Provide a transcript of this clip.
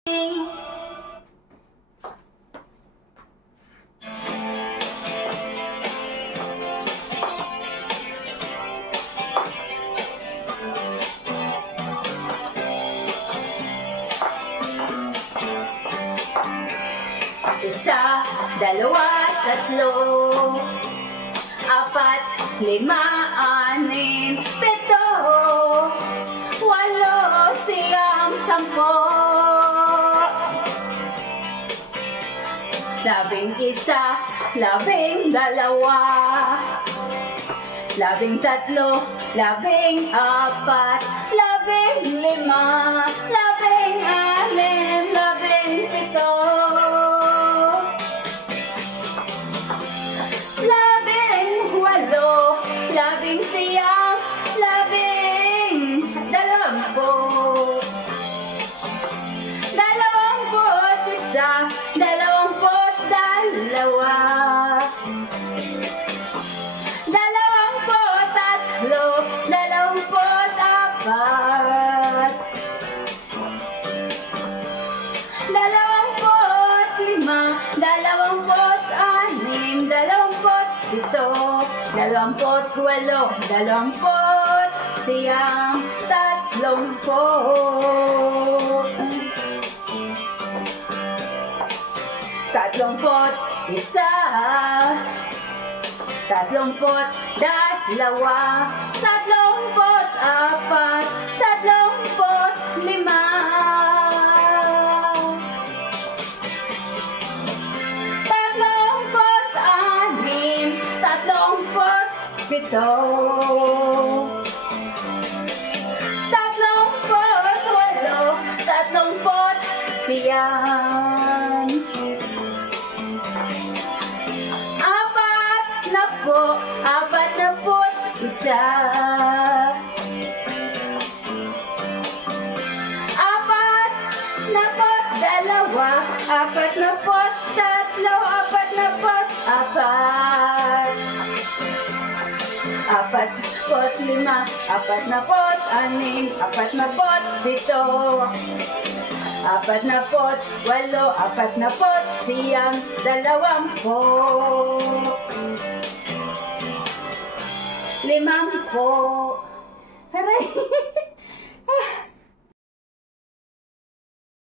Isa, dalawa, tatlo, apat, lima, anim, pito, walo, siyam, sampo, labing isa, labing dalawa, labing tatlo, labing apat, labing lima, labing anim, labing pito, labing walo, labing siyam, labing dalawamput, dalawamput isa, dalawamput dalawa, dalawamput tatlo, dalawamput apat, dalawamput lima, dalawamput anim, dalawamput pito, dalawamput walo, dalawamput siyam, tatlumput, tatlumput isa, tatlumput dalawa, tatlumput apat, tatlumput lima, tatlumput anim, tatlumput pito, tatlumput walo, tatlumput siyam, apat na put isa, apat na put dalawa, apat na put tatlo, apat na put apat, apat put lima, apat na put anim, apat na put pito, apat na put walo, apat na put siyam, dalawamput, limampu. Aray!